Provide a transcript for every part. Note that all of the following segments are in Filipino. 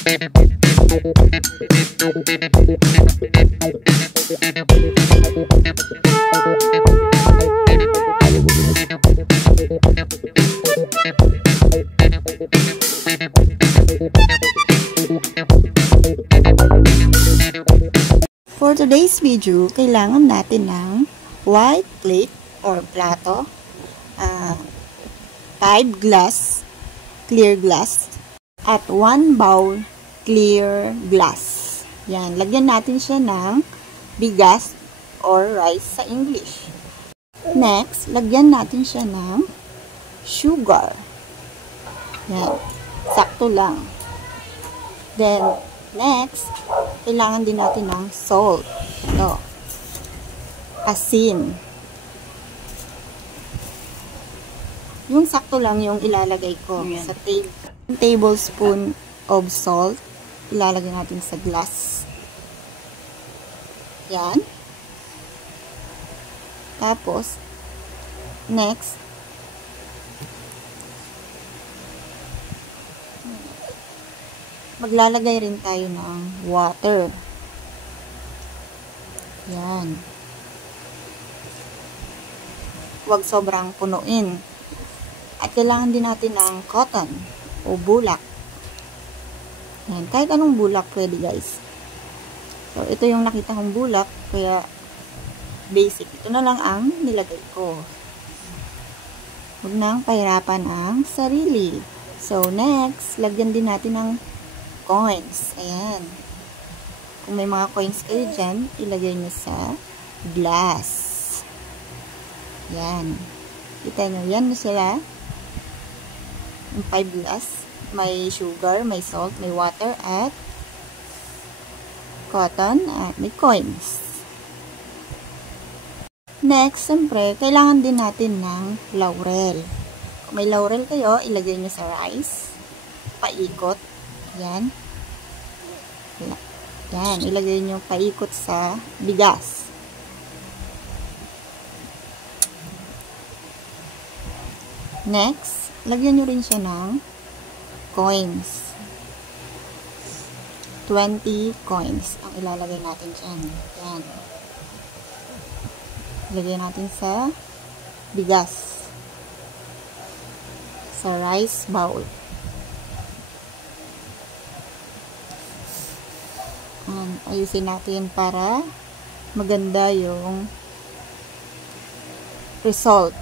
For today's video, kailangan natin ng white plate or plato, 5 glass, clear glass, at 1 bowl, clear glass. Yan, lagyan natin siya ng bigas or rice sa English. Next, lagyan natin siya ng sugar. Yan, sakto lang. Then, next, kailangan din natin ng salt. Ito. Asin. Yung sakto lang yung ilalagay ko sa tablespoon of salt. Ilalagay natin sa glass. Yan. Tapos, next, maglalagay rin tayo ng water. Yan. Huwag sobrang punuin. At kailangan din natin ng cotton o bulak. Yan. Kahit anong bulak pwede, guys. So, ito yung nakita kong bulak. Kaya, basic. Ito na lang ang nilagay ko. Huwag nang pahirapan ang sarili. So, next, lagyan din natin ng coins. Ayan. Kung may mga coins kayo dyan, ilagay nyo sa glass. Yan. Kita nyo, yan na sila. Yung 5 glass. May sugar, may salt, may water, at cotton, at may coins. Next, siyempre, kailangan din natin ng laurel. Kung may laurel kayo, ilagay nyo sa rice. Paikot. Yan. Yan. Ilagay nyo paikot sa bigas. Next, lagyan nyo rin siya ng coins. 20 coins ang ilalagay natin dyan. Yan. Ilagay natin sa bigas. Sa rice bowl. Ayusin natin para maganda yung result.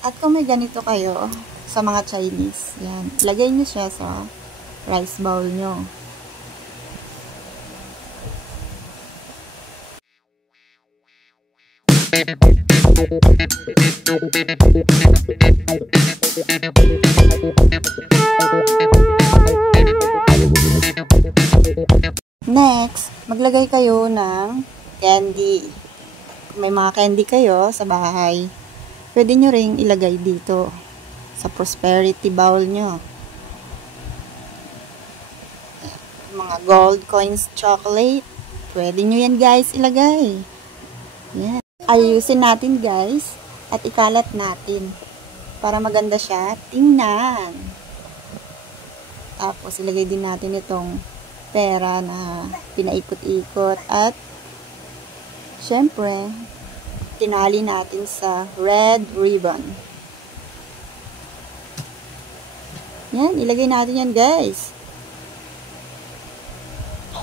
At kung may ganito kayo sa mga Chinese, yan, lagay nyo siya sa rice bowl nyo. Next, maglagay kayo ng candy. Kung may mga candy kayo sa bahay, pwede nyo ring ilagay dito sa prosperity bowl nyo. Mga gold coins chocolate, pwede nyo yan, guys, ilagay. Yan. Ayusin natin, guys, at ikalat natin para maganda siya tingnan. Tapos ilagay din natin itong pera na pinaikot-ikot at syempre tinali natin sa red ribbon. Yan, ilagay natin yan, guys,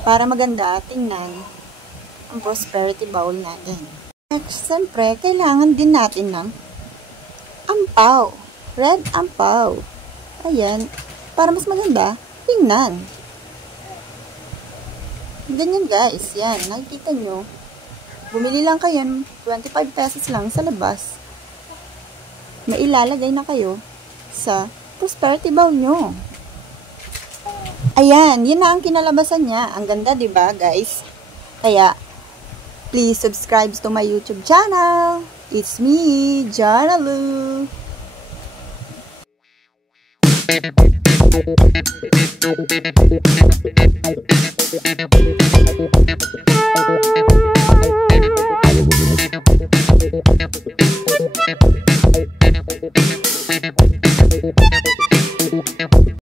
para maganda tingnan ang prosperity bowl natin. Next, siyempre, kailangan din natin ng ampaw. Red ampaw. Ayan. Para mas maganda, tingnan. Ganyan, guys. Yan. Nakikita nyo. Bumili lang kayo, 25 pesos lang sa labas. Mailalagay na kayo sa prosperity bowl nyo. Ayan. Yun na ang kinalabasan niya. Ang ganda, diba, guys? Kaya, please subscribe to my YouTube channel. It's me, Jana Lu.